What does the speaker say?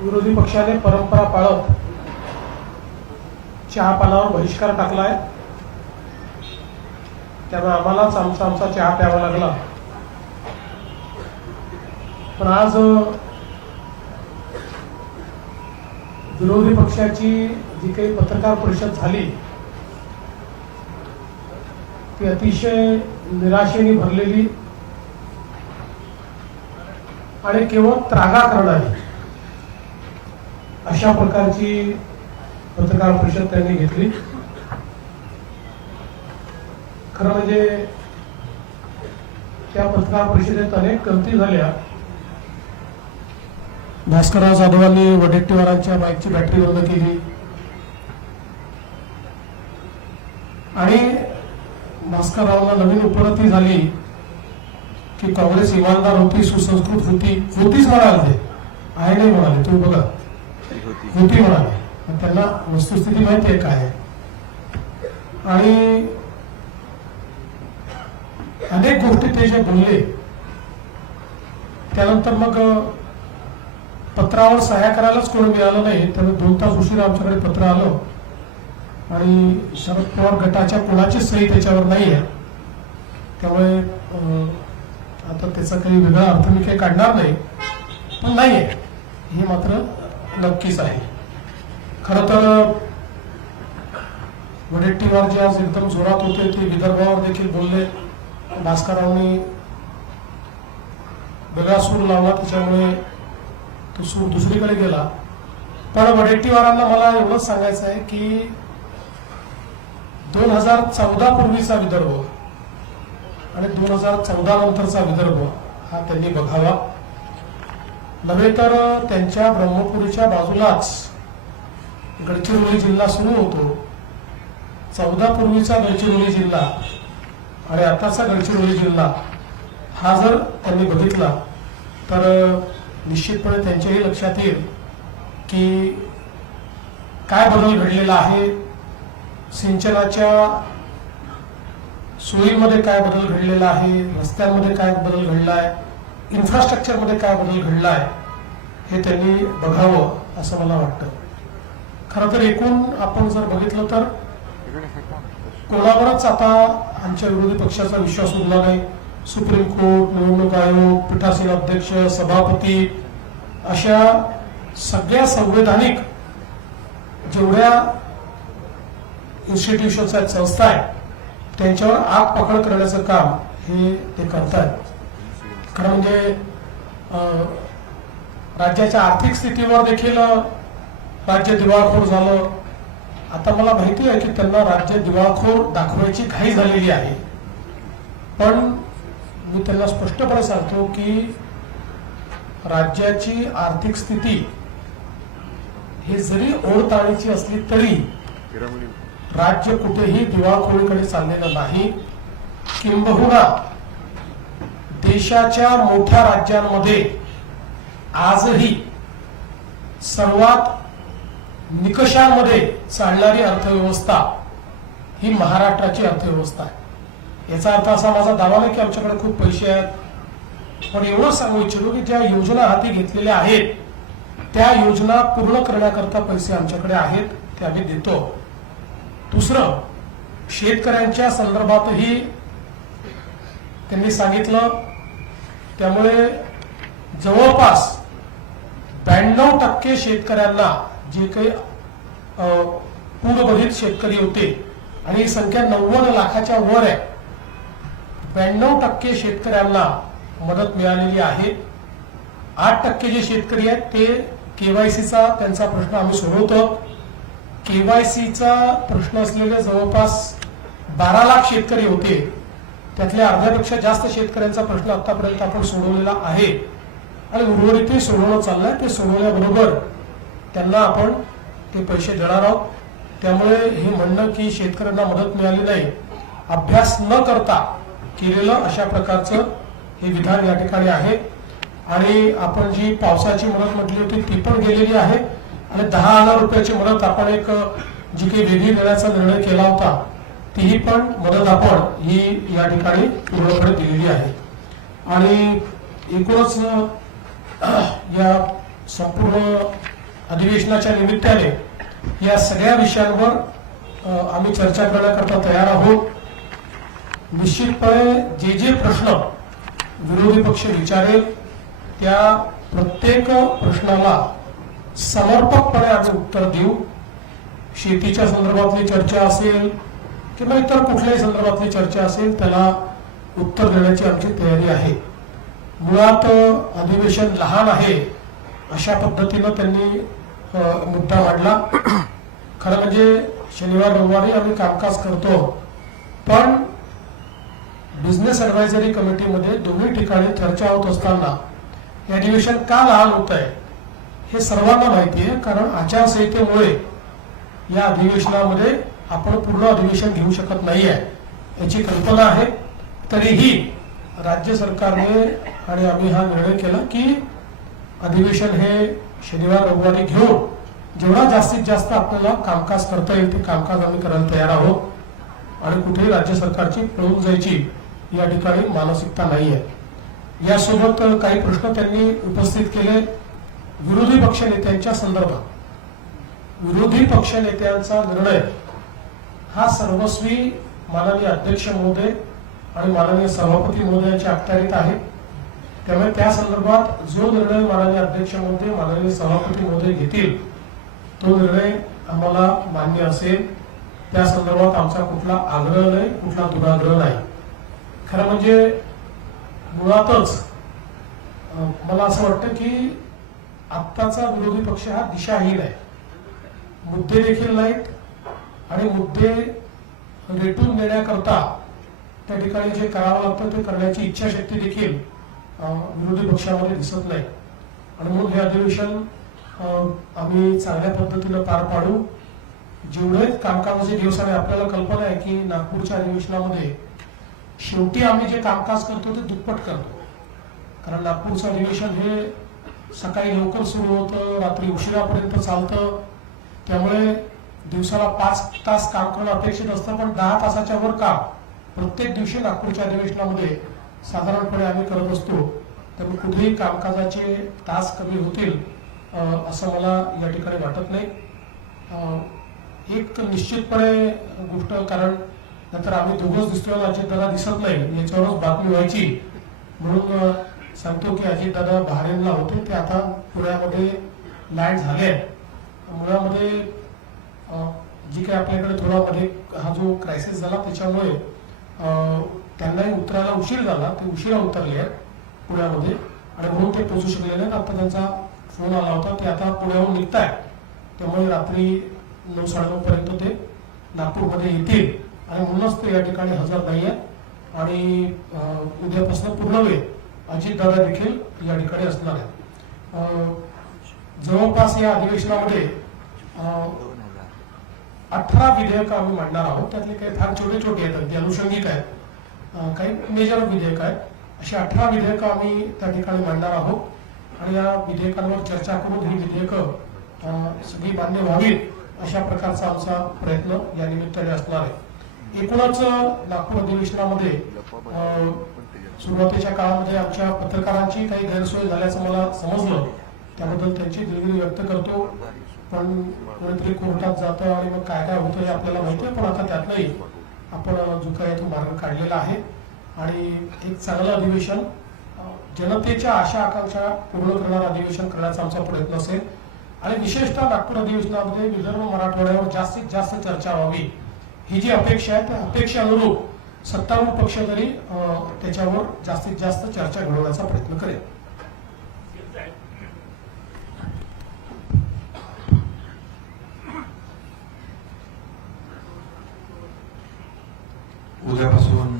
विरोधी पक्षाने परंपरा पाळत चहा पानावर बहिष्कार टाकलाय, त्यामुळे आम्हालाच आमचा चहा प्यावा लागला। पण आज विरोधी पक्षाची जी काही पत्रकार परिषद झाली ती अतिशय निराशेने भरलेली आणि केवळ त्रागा करणारी अशा प्रकारची पत्रकार परिषद त्यांनी घेतली। खरं म्हणजे त्या पत्रकार परिषदेत अनेक गलती झाल्या। भास्करराव जाधवांनी वडेट्टीवारांच्या बाईकची बॅटरी बंद केली आणि भास्कररावला नवीन उपरती झाली की काँग्रेस इमानदार होती, सुसंस्कृत होतीच म्हणाले, ते आहे नाही म्हणाले, तुम्ही बघा होती म्हणाले, त्यांना वस्तुस्थिती माहिती आहे काय। आणि अनेक गोष्टी ते जे बोलले त्यानंतर मग पत्रावर सह्या करायलाच कोणी मिळालं नाही, त्यामुळे 2 तास उशिरा आमच्याकडे पत्र आलं आणि शरद पवार गटाच्या कोणाचीच सही त्याच्यावर नाही आहे। त्यामुळे आता त्याचा काही वेगळा अर्थ मी काही काढणार नाही, पण नाही आहे हे मात्र नक्कीच आहे। खरं तर वडेट्टीवार जे आज एकदम जोरात होते ते विदर्भावर देखील बोलले। भास्कररावनी वेगळा सूर लावला, त्याच्यामुळे तो सूर दुसरीकडे गेला। पण वडेट्टीवारांना मला एवढंच सांगायचं आहे की 2014 पूर्वीचा विदर्भ आणि 2014 नंतरचा विदर्भ हा त्यांनी बघावा, नव्हे तर त्यांच्या ब्रह्मपुरीच्या बाजूलाच गडचिरोली जिल्हा सुरू होतो। 14 पूर्वीचा गडचिरोली जिल्हा आणि आताचा गडचिरोली जिल्हा हा जर त्यांनी बघितला तर निश्चितपणे त्यांच्याही लक्षात येईल की काय बदल घडलेला आहे, सिंचनाच्या सोयीमध्ये काय बदल घडलेला आहे, रस्त्यांमध्ये काय बदल घडला आहे, इन्फ्रास्ट्रक्चरमध्ये काय बदल घडला आहे, हे त्यांनी बघावं असं मला वाटतं। खरं तर एकूण आपण जर बघितलं तर कोणावरच आता आमच्या विरोधी पक्षाचा विश्वास उरला नाही। सुप्रीम कोर्ट, निवडणूक आयोग, पीठासीन अध्यक्ष, सभापती अशा सगळ्या संवैधानिक जेवढ्या इन्स्टिट्यूशन्स आहेत, संस्था आहेत, त्यांच्यावर आग पकड करण्याचं काम हे ते करतात। खरं म्हणजे राज्याच्या आर्थिक स्थितीवर देखील राज्य दिवाळखोर झालं। आता मला माहिती आहे की त्यांना राज्य दिवाळखोर दाखवायची घाई झालेली आहे, पण मी त्यांना स्पष्टपणे सांगतो की राज्याची आर्थिक स्थिती ही जरी ओढताणीची असली तरी राज्य कुठेही दिवाळखोरीकडे चाललेलं नाही। किंबहुना देशाच्या मोठ्या राज्यांमध्ये आजही सर्वात निकषांमध्ये चालणारी अर्थव्यवस्था ही महाराष्ट्राची अर्थव्यवस्था आहे। याचा अर्थ असा माझा दावा नाही की आमच्याकडे खूप पैसे आहेत, पण एवढं सांगू इच्छितो की ज्या योजना हाती घेतलेल्या आहेत त्या योजना पूर्ण करण्याकरता पैसे आमच्याकडे आहेत, ते आम्ही देतो। दुसरं, शेतकऱ्यांच्या संदर्भातही त्यांनी सांगितलं, त्यामुळे जवळपास 92% शेतकऱ्यांना जे काही पूरबाधित शेतकरी होते आणि ही संख्या 90 लाखाच्या वर आहे, 92% शेतकऱ्यांना मदत मिळालेली आहे। 8% जे शेतकरी आहेत ते केवायसीचा त्यांचा प्रश्न आम्ही सोडवतो। केवायसीचा प्रश्न असलेले जवळपास 12 लाख शेतकरी होते, त्यातल्या अर्ध्यापेक्षा जास्त शेतकऱ्यांचा प्रश्न आतापर्यंत आपण सोडवलेला आहे आणि उर्वरितही सोडवणं चाललंय। ते सोडवल्याबरोबर त्यांना आपण ते पैसे देणार आहोत। त्यामुळे हे म्हणणं की शेतकऱ्यांना मदत मिळाली नाही, अभ्यास न करता केलेलं अशा प्रकारचं हे विधान या ठिकाणी आहे। आणि आपण जी पावसाची मदत म्हटली होती ती पण गेलेली आहे आणि 10,000 रुपयाची मदत आपण एक जी काही वेगळी देण्याचा निर्णय केला होता तीही पण मदत आपण ही या ठिकाणी पूर्णपणे दिलेली आहे। आणि एकूणच या संपूर्ण अधिवेशनाच्या निमित्ताने या सगळ्या विषयांवर आम्ही चर्चा करण्याकरता तयार आहोत. निश्चितपणे जे जे प्रश्न विरोधी पक्ष विचारेल त्या प्रत्येक प्रश्नाला समर्पकपणे आम्ही उत्तर देऊ. शेतीच्या संदर्भातली चर्चा असेल किंवा इतर कुठल्याही संदर्भातली चर्चा असेल त्याला उत्तर देण्याची आमची तयारी आहे. मुळात अधिवेशन लहान आहे अशा पद्धतीनं त्यांनी मुद्दा मांडला. खरं म्हणजे शनिवार रविवारी आम्ही कामकाज करतो, पण बिझनेस ऍडव्हायझरी कमिटीमध्ये दोन्ही ठिकाणी चर्चा होत असताना हे अधिवेशन का लहान होत आहे हे सर्वांना माहिती आहे. कारण आचारसंहितेमुळे या अधिवेशनामध्ये आपण पूर्ण अधिवेशन घेऊ शकत नाही आहे याची कल्पना आहे. तरीही राज्य सरकारने आणि आम्ही हा निर्णय केला की अधिवेशन हे शनिवार रविवारी घेऊन जेवढा जास्तीत जास्त आपल्याला कामकाज करता येईल ते कामकाज आम्ही करायला तयार आहोत. आणि कुठेही राज्य सरकारची पळून जायची या ठिकाणी मानसिकता नाही आहे. यासोबत काही प्रश्न त्यांनी उपस्थित केले विरोधी पक्षनेत्यांच्या संदर्भात. विरोधी पक्षनेत्यांचा निर्णय हा सर्वस्वी माननीय अध्यक्ष महोदय आणि माननीय सभापती महोदयांच्या अखत्यारीत आहे. त्यामुळे त्या संदर्भात जो निर्णय माननीय अध्यक्ष महोदय माननीय सभापती महोदय घेतील तो निर्णय आम्हाला मान्य असेल. त्या संदर्भात आमचा कुठला आग्रह नाही, कुठला दुराग्रह नाही. खरं म्हणजे मुळातच मला असं वाटतं की आत्ताचा विरोधी पक्ष हा दिशाहीन आहे. मुद्दे देखील नाहीत आणि मुद्दे रेटून देण्याकरता त्या ठिकाणी जे करावं लागतं ते करण्याची इच्छाशक्ती देखील विरोधी पक्षामध्ये दिसत नाही. आणि म्हणून हे अधिवेशन आम्ही चांगल्या पद्धतीनं पार पाडू. जेवढे कामकाजाचे दिवस आहे आपल्याला कल्पना आहे की नागपूरच्या अधिवेशनामध्ये शेवटी आम्ही जे कामकाज करतो ते दुप्पट करतो. कारण नागपूरचं अधिवेशन हे सकाळी लवकर सुरू होतं, रात्री उशिरापर्यंत चालतं. त्यामुळे दिवसाला 5 तास काम करणं अपेक्षित असतं, पण 10 तासाच्या वर काम प्रत्येक दिवशी नागपूरच्या अधिवेशनामध्ये साधारणपणे आम्ही करत असतो. त्यामुळे कुठेही कामकाजाचे तास कमी होतील असं मला या ठिकाणी वाटत नाही. एक निश्चितपणे गोष्ट, कारण नंतर आम्ही दोघंच दिसतोय, अजितदादा दिसत नाही, याच्यावरच बातमी व्हायची. म्हणून सांगतो की अजितदादा बहारेनला होते, ते आता पुण्यामध्ये लँड झाले. मुळामध्ये जी काही आपल्याकडे थोडा मध्ये हा जो क्रायसिस झाला त्याच्यामुळे त्यांनाही उतरायला उशीर झाला, ते उशिरा उतरले आहेत पुण्यामध्ये आणि म्हणून ते पोहोचू शकले नाहीत. आता त्यांचा फोन आला होता, ते आता पुण्याहून निघताय. त्यामुळे रात्री 9-9:30 पर्यंत ते नागपूरमध्ये येतील आणि म्हणूनच ते या ठिकाणी हजर नाही आहेत. आणि उद्यापासून पूर्ण वेळ अजितदादा देखील या ठिकाणी असणार आहेत. जवळपास या अधिवेशनामध्ये 18 विधेयक आम्ही मांडणार आहोत. त्यातले काही फार छोटे छोटे आहेत, अगदी अनुषंगिक आहेत, काही मेजर विधेयक आहेत. अशी 18 विधेयक आम्ही त्या ठिकाणी मांडणार आहोत. आणि या विधेयकांवर चर्चा करून ही विधेयकं सगळी मान्य व्हावीत अशा प्रकारचा आमचा प्रयत्न या निमित्ताने असणार आहे. एकूणच नागपूर अधिवेशनामध्ये सुरुवातीच्या काळामध्ये आमच्या पत्रकारांची काही गैरसोय झाल्याचं मला समजलं, त्याबद्दल त्यांची दिलगिरी व्यक्त करतो. पण कोणीतरी कोर्टात जातं आणि मग काय काय होतं हे आपल्याला माहिती आहे. पण आता त्यातलंही आपण जो काही तो मार्ग काढलेला आहे आणि एक चांगलं अधिवेशन, जनतेच्या आशा आकांक्षा पूर्ण करणारं अधिवेशन करण्याचा आमचा प्रयत्न असेल. आणि विशेषतः नागपूर अधिवेशनामध्ये विदर्भ मराठवाड्यावर जास्तीत जास्त चर्चा व्हावी ही जी अपेक्षा आहे त्या अपेक्षेअनुरूप सत्तारूढ पक्ष तरी त्याच्यावर जास्तीत जास्त चर्चा घडवण्याचा प्रयत्न करेल. उद्यापासून